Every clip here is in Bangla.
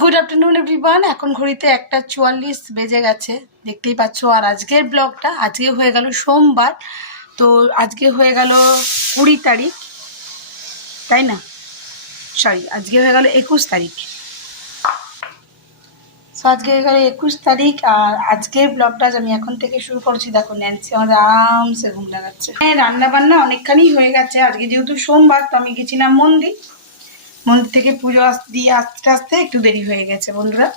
গুড আফটারনুন এভরিওয়ান এখন ঘড়িতে একটা চুয়াল্লিশ বেজে গেছে। দেখতেই পাচ্ছ, আর আজকের ব্লগটা আজকে হয়ে গেল সোমবার। তো, আজকে হয়ে গেল কুড়ি তারিখ, তাই না? সরি আজকে হয়ে গেল একুশ তারিখ। সো আজকে হয়ে গেল একুশ তারিখ, আর আজকের ব্লগটা আমি এখন থেকে শুরু করছি। দেখো ন্যান্সি আমাদের আরামসে ঘুম লাগাচ্ছে। হ্যাঁ রান্না বান্না অনেকখানি হয়ে গেছে। আজকে যেহেতু সোমবার, তো আমি গেছিলাম মন্দির। মন্দির থেকে পুজো দিয়ে আসতে আসতে একটু দেরি হয়ে গেছে বন্ধুরা।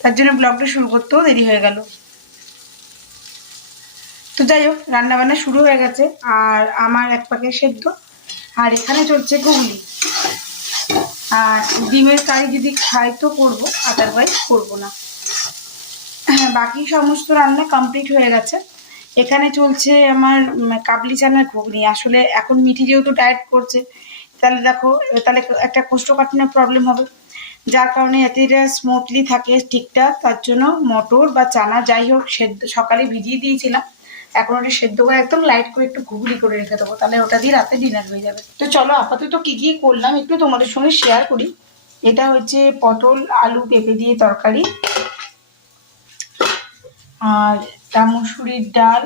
তার জন্য ব্লগটা শুরু করতেও দেরি হয়ে গেল। তো যাই হোক রান্না বান্না শুরু হয়ে গেছে। আর আমার এক পাকে সেদ্ধ। আর এখানে চলছে গুগলি আর ডিমের কারি যদি খাই তো করব আদারওয়াইজ করব না। হ্যাঁ বাকি সমস্ত রান্না কমপ্লিট হয়ে গেছে। এখানে চলছে আমার কাবলি চানার ঘুগনি। আসলে এখন মিঠি যেহেতু ডায়েট করছে তাহলে দেখো তাহলে একটা কোষ্ঠকাঠিন্যের প্রবলেম হবে। যার কারণে এতে স্মুথলি থাকে ঠিকঠাক, তার জন্য মটর বা চানা যাই হোক, সেদ্ধ, সকালে ভিজিয়ে দিয়েছিলাম। এখন ওটা সেদ্ধ করে একদম লাইট করে একটু ঘুগলি করে রেখে দেবো, তাহলে ওটা দিয়ে রাতে ডিনার হয়ে যাবে। তো চলো, আপাতত কি কি করলাম একটু তোমাদের সঙ্গে শেয়ার করি। এটা হচ্ছে পটল, আলু, পেঁপে দিয়ে তরকারি। আর তা মুসুরির ডাল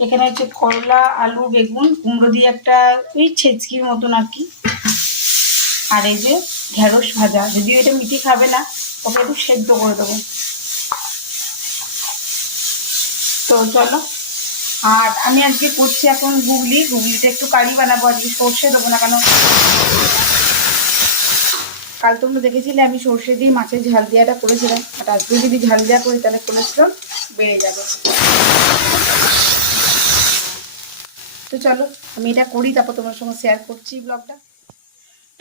এখানে হচ্ছে করলা, আলু, বেগুন, কুমড়ো দিয়ে একটা ওই ছেচকির মতন আর কি। আর এই যে ঢেঁড়স ভাজা, যদিও এটা মিঠি খাবে না, ওকে একটু সেদ্ধ করে দেবো। তো চলো। আর আমি আজকে করছি এখন গুগলি গুগলিটা একটু কারি বানাবো, আজকে সর্ষে দেবো না কেন? কাল তোমরা দেখেছিলে আমি সর্ষে দিয়ে মাছের ঝাল দেওয়াটা করেছিলাম আর আজকে যদি ঝাল দেওয়া করি তাহলে কোলেস্ট্রল বেড়ে যাবে। তো চলো, আমি এটা করি, তারপর তোমার সঙ্গে শেয়ার করছি ব্লগটা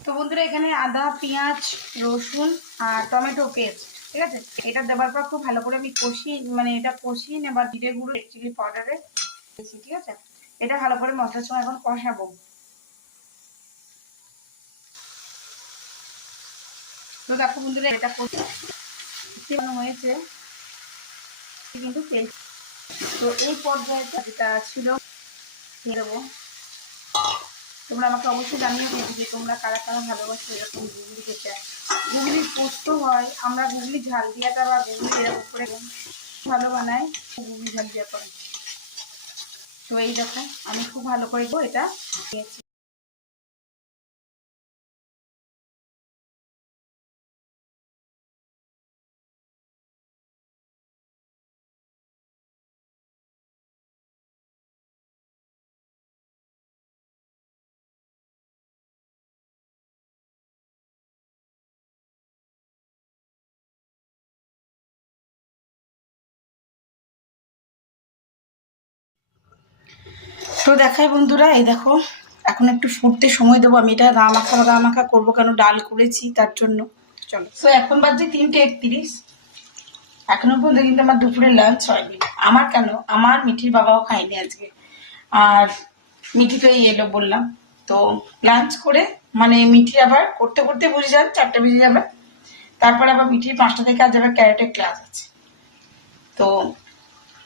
তো বন্ধুরা, এখানে আদা, পেঁয়াজ, রসুন আর টমেটো পেস্ট ঠিক আছে? এটা দেওয়ার পর খুব ভালো করে আমি কষিয়ে মানে এটা কষিয়ে নেবার জিরে গুঁড়ো চিলি পাউডারে দিয়েছি, ঠিক আছে? এটা ভালো করে মশলার সঙ্গে এখন কষাবো। তো দেখো বন্ধুরা, এটা হয়েছে। কিন্তু তো এই পর্যায়েটা যেটা ছিল দিয়ে দেবো তোমরা আমাকে অবশ্যই জানিয়ে দেবে যে তোমরা কারা কারা ভালোবাসো এরকম গুগলি খেতে গুগলি পোস্ত হয়, আমরা গুগলি ঝাল দিয়াটা বা গুগলি এরকম করে ভালো বানাই, গুগলি ঝাল দিয়া করে। তো এই দেখো, আমি খুব ভালো করে এটা তো দেখাই বন্ধুরা, এই দেখো, এখন একটু ফুটতে সময় দেবো, আমি এটা গা মাখা গা মাখা করব কেন? ডাল করেছি তার জন্য। চলো। তো এখন বাজে তিনটে একত্রিশ। এখনও পর্যন্ত কিন্তু আমার দুপুরের লাঞ্চ হয়নি। আমার কেন? আমার মিঠির বাবাও খায়নি আজকে। আর মিঠি তো এই এলো বললাম। তো লাঞ্চ করে মানে মিঠি আবার করতে করতে বুঝে যান চারটে বেজে যাবে। তারপরে আবার মিঠির পাঁচটা থেকে আজ আবার ক্যারেটের ক্লাস আছে। তো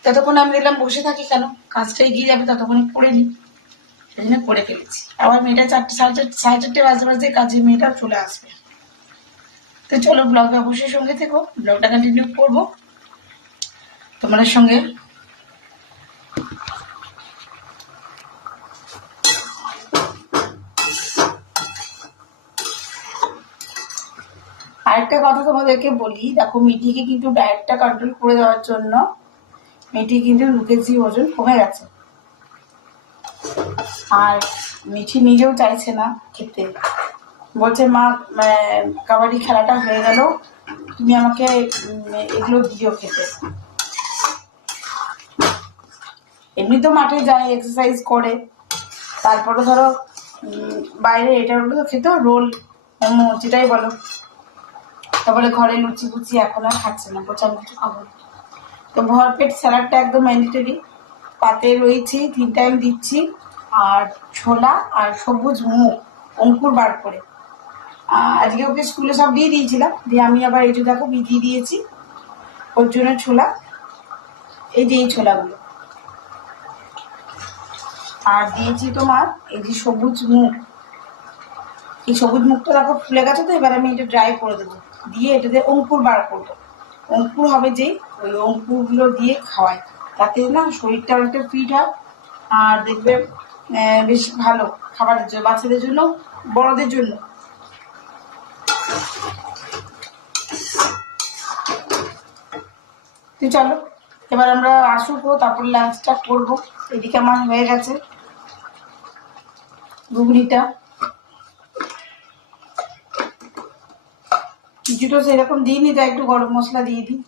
ততক্ষণ আমি দেখলাম বসে থাকি কেন? কাজটা এগিয়ে যাবে ততক্ষণ করে নিই সেই জন্য করে ফেলেছি। আবার মেয়েটা চারটে, সাড়ে চারটে সাড়ে চারটে বাজতে বাজতে কাজের মেয়েটাও চলে আসবে। তো চলো ব্লগে অবশ্যই সঙ্গে থেকো। ব্লগটা কন্টিনিউ করব। তোমাদের সঙ্গে আরেকটা কথা তোমাদেরকে বলি, দেখো মিঠিকে কিন্তু ডায়েটটা কন্ট্রোল করে দেওয়ার জন্য মিঠি কিন্তু দু ওজন কমে গেছে আর মিঠি নিজেও চাইছে না খেতে। বলছে, মা কাবাডি খেলাটা হয়ে গেল, তুমি আমাকে এগুলো দিও খেতে। এমনি তো মাঠে যায় এক্সারসাইজ করে। তারপরে ধরো বাইরে এটা ওগুলো তো খেতেও রোল, মোমো, যেটাই বলো। তারপরে ঘরে লুচি ফুচি এখন আর খাচ্ছে না। বলছে, আমি কিছু খাব। তো ভরপেট স্যালাডটা একদম ম্যান্ডেটরি পাতে রয়েছে, তিন টাইম দিচ্ছি। আর ছোলা আর সবুজ মুখ অঙ্কুর বার করে। আজকে ওকে স্কুলে সব দিয়ে দিয়েছিলাম। দিয়ে আমি আবার এই যে দেখো ভিজিয়ে দিয়েছি। ওর জন্য ছোলা। এই যে এই ছোলাগুলো। আর দিয়েছি তোমার এই যে সবুজ মুখ এই সবুজ মুখটা দেখো ফুলে গেছে তো, এবার আমি এটা ড্রাই করে দেবো। দিয়ে এটাতে অঙ্কুর বার করব। অঙ্কুর হবে যেই ওই অঙ্কুরগুলো দিয়ে খাওয়াই। তাতে না শরীরটা অনেকটা ফিট হয় আর দেখবে বেশ ভালো খাবারের জন্য, বাচ্চাদের জন্য, বড়দের জন্য। চলো, এবার আমরা আসব, তারপর লাঞ্চটা করব। এদিকে আমার হয়ে গেছে ঘুগনিটা। কিছুটা সেরকম দিইনি, তাই একটু গরম মশলা দিয়ে দিই।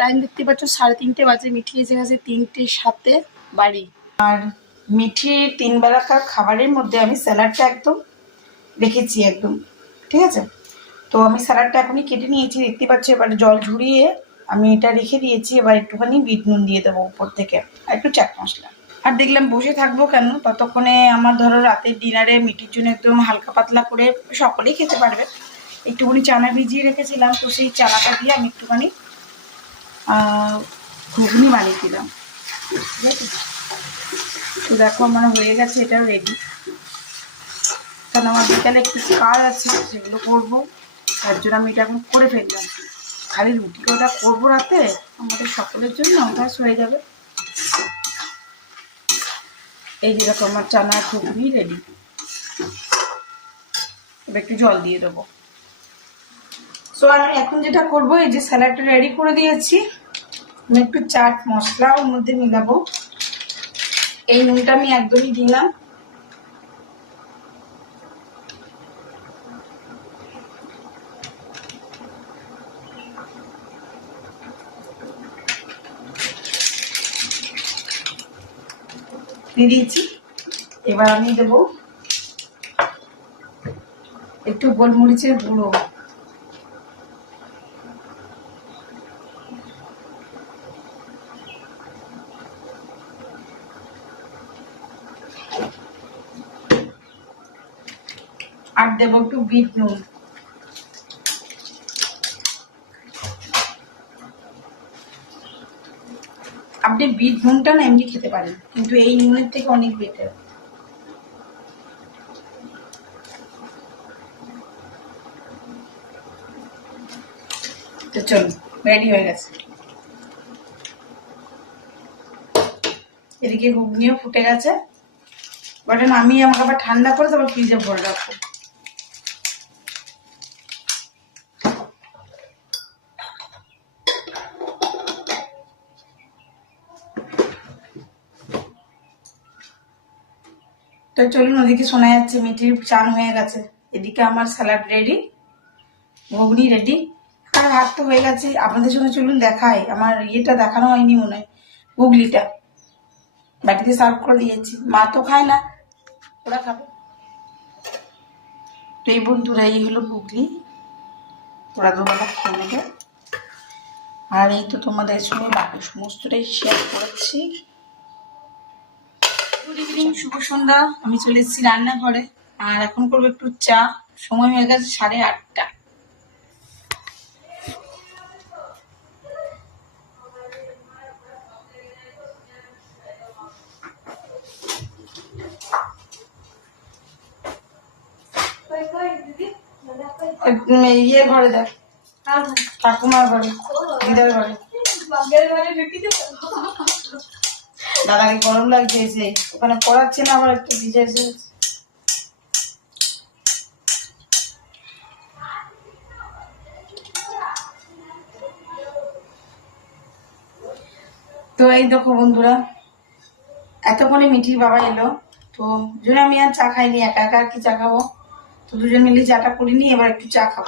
টাইম দেখতে পাচ্ছ, সাড়ে তিনটে বাজে মিঠি এসে গেছে তিনটে সাথে বাড়ি। আর মিঠি তিন বেলাকার খাবারের মধ্যে আমি স্যালাডটা একদম রেখেছি একদম, ঠিক আছে? তো আমি স্যালাডটা এখনই কেটে নিয়েছি, দেখতে পাচ্ছি এবার জল ঝরিয়ে আমি এটা রেখে দিয়েছি, এবার একটুখানি বিট নুন দিয়ে দেবো উপর থেকে, আর একটু চাট মশলা। আর দেখলাম বসে থাকব কেন? ততক্ষণে আমার ধরো রাতের ডিনারে মিটির জন্য একদম হালকা পাতলা করে সকলেই খেতে পারবে। একটুখানি চানা ভিজিয়ে রেখেছিলাম, তো সেই চানাটা দিয়ে আমি একটুখানি ঘুগনি বানিয়ে দিলাম ঠিক আছে তো দেখো আমার হয়ে গেছে এটা রেডি কারণ আমার বিকালে একটু কাজ আছে, সেগুলো করব। তার জন্য আমি এটা এখন করে ফেললাম। খালি রুটি ওটা করব রাতে? আমাদের সকলের জন্য অভ্যাস হয়ে যাবে। এই যে দেখো আমার চানা ঘুগনি রেডি এবার একটু জল দিয়ে দেবো। সো আমি এখন যেটা করব, এই যে স্যালাডটা রেডি করে দিয়েছি। আমি একটু চাট মশলা ওর মধ্যে মিলাবো। এই নুনটা আমি একদমই দিলাম। দিয়ে দিয়েছি। এবার আমি দেবো একটু গোলমরিচের গুঁড়ো। আর দেবো একটু বিট নুন। আপনি বিট নুনটা না এমনি খেতে পারেন, কিন্তু এই নুনের থেকে অনেক বেটার তো চলুন রেডি হয়ে গেছে। এদিকে ঘুগনিও ফুটে গেছে। বাট নামিয়ে আমাকে আবার ঠান্ডা করে তারপর ফ্রিজে ভরে রাখব। তো চলুন ওদিকে শোনা যাচ্ছে মিটির চান হয়ে গেছে। এদিকে আমার স্যালাড রেডি ঘুগনি রেডি আর হাত তো হয়ে গেছে, আপনাদের সঙ্গে চলুন দেখাই। আমার ইয়েটা দেখানো হয়নি মনে হয়, গুগলিটা। বাটিতে সার্ভ করে দিয়েছি। মা তো খায় না, ওরা খাবে। তো এই বন্ধুরা, এই হলো গুগলি। ওরা দুবেলা খেয়ে নেবে। আর এই তো তোমাদের সঙ্গে বাকি সমস্তটাই শেয়ার করেছি। গুড ইভিনিং শুভ সন্ধ্যা। আমি চলে এসেছি রান্নাঘরে। আর এখন করব একটু চা। সময় হয়ে গেছে সাড়ে আটটা। ইয়ে ঘরে দেখ। ঠাকুমার ঘরে দিদার ঘরে। দাদাকে গরম লাগছে ওখানে পড়াচ্ছে না আবার একটু ভিজে এসে তো এই দেখো বন্ধুরা, এতক্ষণে মিঠির বাবা এলো। তো জন্য আমি আর চা খাইনি, একা একা আর কি চা খাব? তো দুজন মিলে চাটা করিনি এবার একটু চা খাব।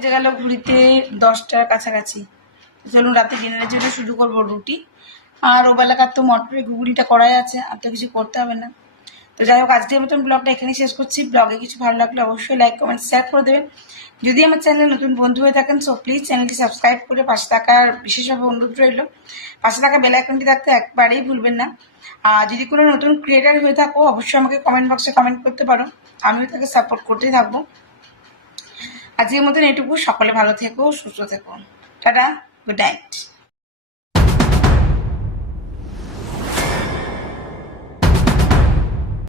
বেজে গেল ঘুরিতে দশটার কাছাকাছি। চলুন রাতে ডিনারের জন্য শুরু করব রুটি। আর ওবেলাকার তো মটরে ঘুগুড়িটা করাই আছে, আর তো কিছু করতে হবে না। তো যাই হোক, আজকের মতন ব্লগটা এখানেই শেষ করছি। ব্লগে কিছু ভালো লাগলে অবশ্যই লাইক কমেন্ট শেয়ার করে দেবেন। যদি আমার চ্যানেলে নতুন বন্ধু হয়ে থাকেন সো প্লিজ চ্যানেলটি সাবস্ক্রাইব করে পাশে থাকার বিশেষভাবে অনুরোধ রইল। পাশে থাকা বেল আইকনটি থাকতে একবারেই ভুলবেন না। আর যদি কোনো নতুন ক্রিয়েটার হয়ে থাকো, অবশ্যই আমাকে কমেন্ট বক্সে কমেন্ট করতে পারো। আমিও তাকে সাপোর্ট করতেই থাকব। আজকের মতন এটুকু সকলে ভালো থেকো সুস্থ থেকো। Tata good night.